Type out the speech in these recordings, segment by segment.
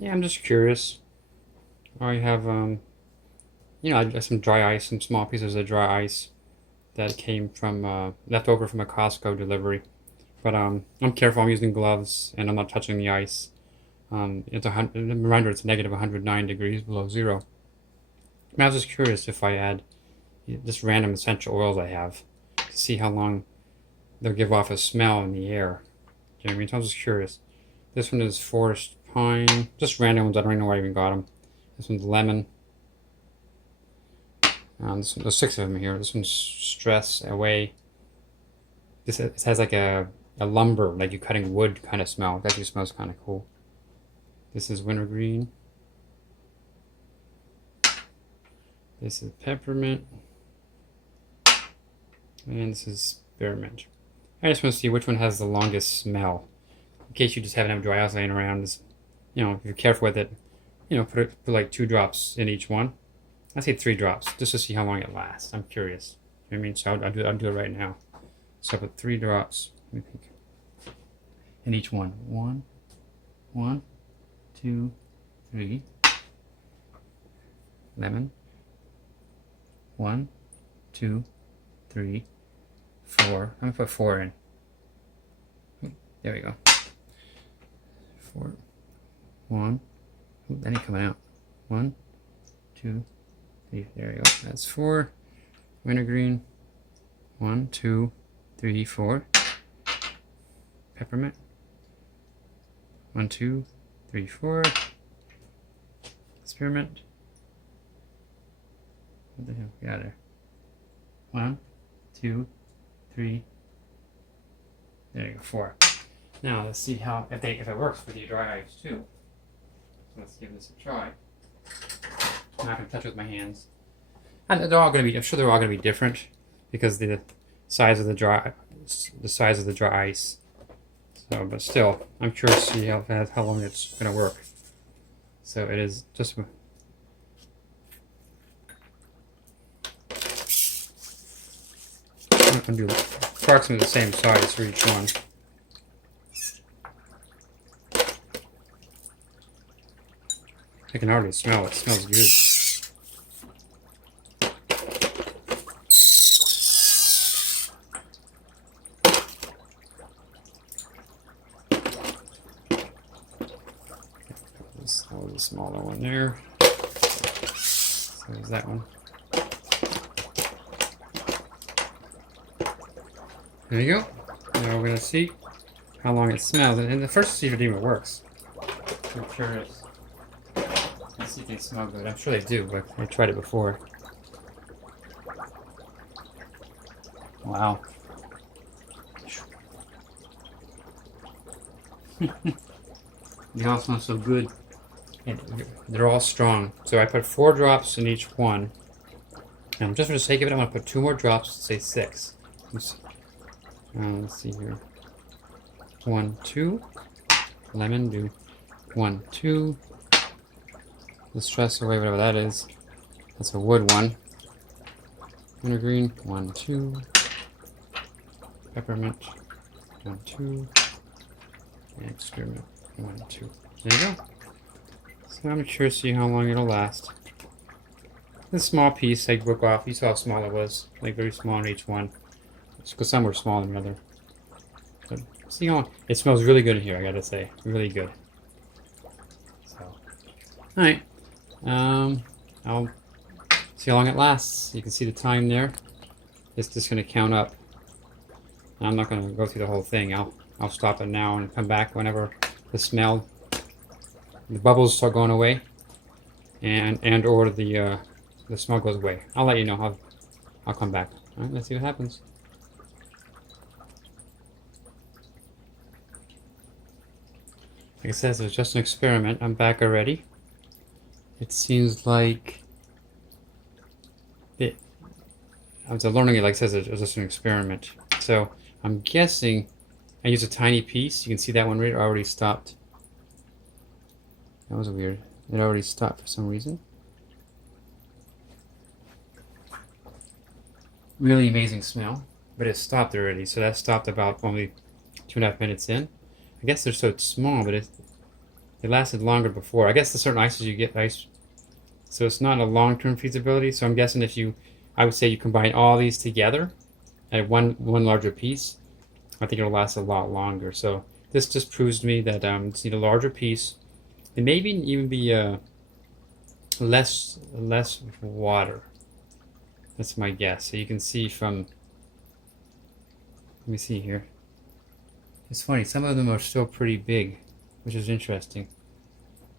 Yeah, I'm just curious. I have, I got some dry ice, some small pieces of dry ice that came from, left over from a Costco delivery. But I'm careful. I'm using gloves and I'm not touching the ice. It's reminder, it's negative 109 degrees below zero. I was just curious if I add just random essential oils I have to see how long they'll give off a smell in the air. Do you know what I mean? So I was just curious. This one is forest pine, just random ones. I don't even know where I even got them. This one's lemon. There's 6 of them here. This one's stress away. This it has like a lumber, like you're cutting wood kind of smell. That actually smells kind of cool. This is wintergreen. This is peppermint. And this is spearmint. I just want to see which one has the longest smell. In case you just haven't have dry ice laying around, just, if you're careful with it, put like 2 drops in each one. I say 3 drops, just to see how long it lasts. I'm curious. You know what I mean? So I'll do it right now. So I put 3 drops, let me think, in each one. 1, 2, 3. Lemon. 1, 2, 3, 4. I'm gonna put 4 in. There we go. 4. 1. Ooh, that ain't coming out. 1, 2, 3. There we go. That's 4. Wintergreen. 1, 2, 3, 4. Peppermint. 1, 2, 3, 4. Spearmint. What the hell? We got there. 1, 2, 3. There you go. 4. Now let's see if it works for the dry ice too. So let's give this a try. I'm not gonna touch it with my hands. And they're all gonna be. I'm sure they're all gonna be different because the size of the dry ice. So, but still, I'm curious to see how long it's gonna work. So it is just. I'm gonna do approximately the same size for each one. I can already smell it. It smells good. That was a smaller one there. So there's that one. There you go. Now we're going to see how long it smells. And the first, see if it even works. I'm curious. Let's see if they smell good. I'm sure they do, but I tried it before. Wow. They all smell so good. And they're all strong. So I put 4 drops in each one. And just for the sake of it, I'm going to put 2 more drops, say 6. Let's see here. 1, 2. Lemon, do 1, 2. The stress away, whatever that is. That's a wood one. Wintergreen, 1, 2. Peppermint, 1, 2. And experiment, 1, 2. There you go. So I'm curious to see how long it'll last. This small piece I broke off. You saw how small it was. Like very small in each one. Because some were smaller than the other. But see how long. It smells really good in here, I gotta say. Really good. So, alright. I'll see how long it lasts. You can see the time there. It's just gonna count up. I'm not gonna go through the whole thing. I'll stop it now and come back whenever the bubbles start going away, and or the smell goes away. I'll let you know. I'll come back. All right, let's see what happens. Like I said, it's just an experiment. I'm back already. It seems like I was learning it. Like I said, it was just an experiment. So I'm guessing I used a tiny piece. You can see that one already stopped. That was weird. It already stopped for some reason. Really amazing smell, but it stopped already. So that stopped about only 2.5 minutes in. I guess they're so small, but It lasted longer before. I guess the certain ices you get ice, so it's not a long-term feasibility. So I'm guessing if you, I would say you combine all these together at one larger piece, I think it'll last a lot longer. So this just proves to me that you just need a larger piece. It may even be less water. That's my guess. So you can see from, let me see here. It's funny, some of them are still pretty big, which is interesting.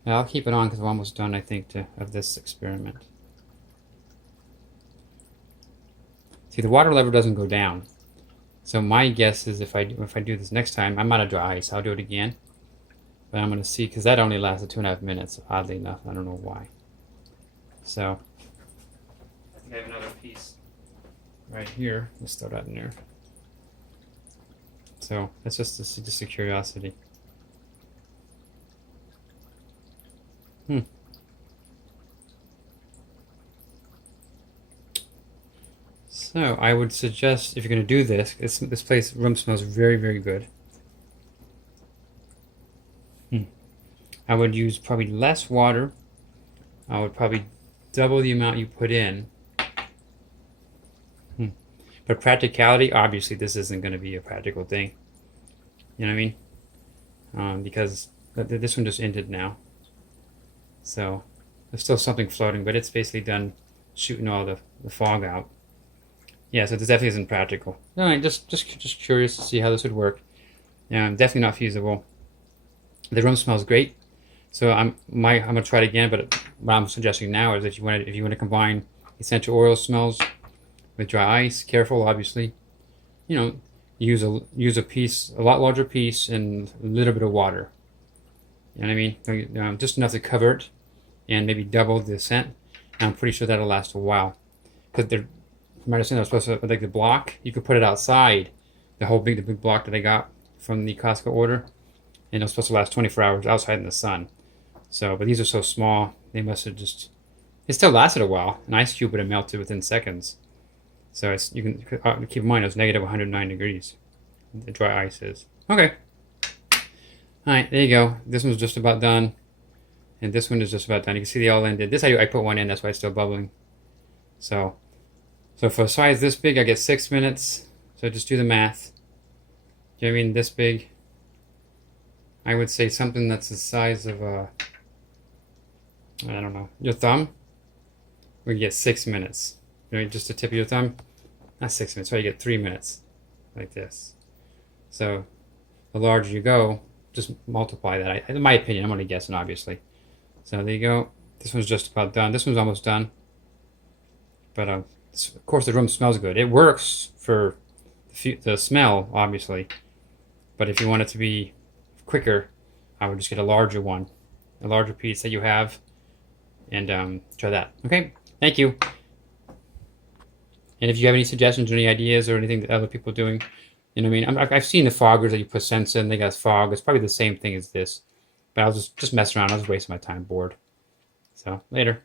Now I'll keep it on because we're almost done, I think, of this experiment. See, the water level doesn't go down. So my guess is if I do this next time, I'm out of dry ice. I'll do it again. But I'm going to see, because that only lasted 2.5 minutes, oddly enough. I don't know why. So, I think I have another piece right here. Let's throw that in there. So, that's just a curiosity. So, I would suggest, if you're going to do this, this room smells very, very good. I would use probably less water. I would probably double the amount you put in. But practicality, obviously, this isn't going to be a practical thing. You know what I mean? Because this one just ended now. So there's still something floating, but it's basically done shooting all the fog out. Yeah, so this definitely isn't practical. No, I'm just curious to see how this would work. Definitely not feasible. The room smells great. So I'm gonna try it again, but what I'm suggesting now is that if you want to combine essential oil smells with dry ice, careful, obviously. You know, use a piece, a lot larger piece, and a little bit of water. You know what I mean? Just enough to cover it, and maybe double the scent. And I'm pretty sure that'll last a while. Because from my understanding, they're supposed to, like the block, you could put it outside. The big block that I got from the Costco order, and it's supposed to last 24 hours outside in the sun. So, but these are so small, they must have just, it still lasted a while. An ice cube would have melted within seconds. So you can keep in mind it's negative 109 degrees. The dry ice is. Okay. Alright, there you go. This one's just about done. And this one is just about done. You can see they all ended. This I put one in, that's why it's still bubbling. So for a size this big, I get 6 minutes. So just do the math. Do you know what I mean? This big. I would say something that's the size of I don't know, your thumb. We get 6 minutes. You know, just the tip of your thumb. Not 6 minutes, so you get 3 minutes. Like this. So the larger you go, just multiply that. In my opinion, I'm only guessing, obviously. So there you go. This one's just about done. This one's almost done. But of course, the room smells good. It works for the smell, obviously. But if you want it to be quicker, I would just get a larger one, a larger piece that you have, and try that. Okay, thank you. And if you have any suggestions or any ideas or anything that other people are doing, you know what I mean? I've seen the foggers that you put scents in. They got fog. It's probably the same thing as this. But I was just messing around. I was wasting my time, bored. So later.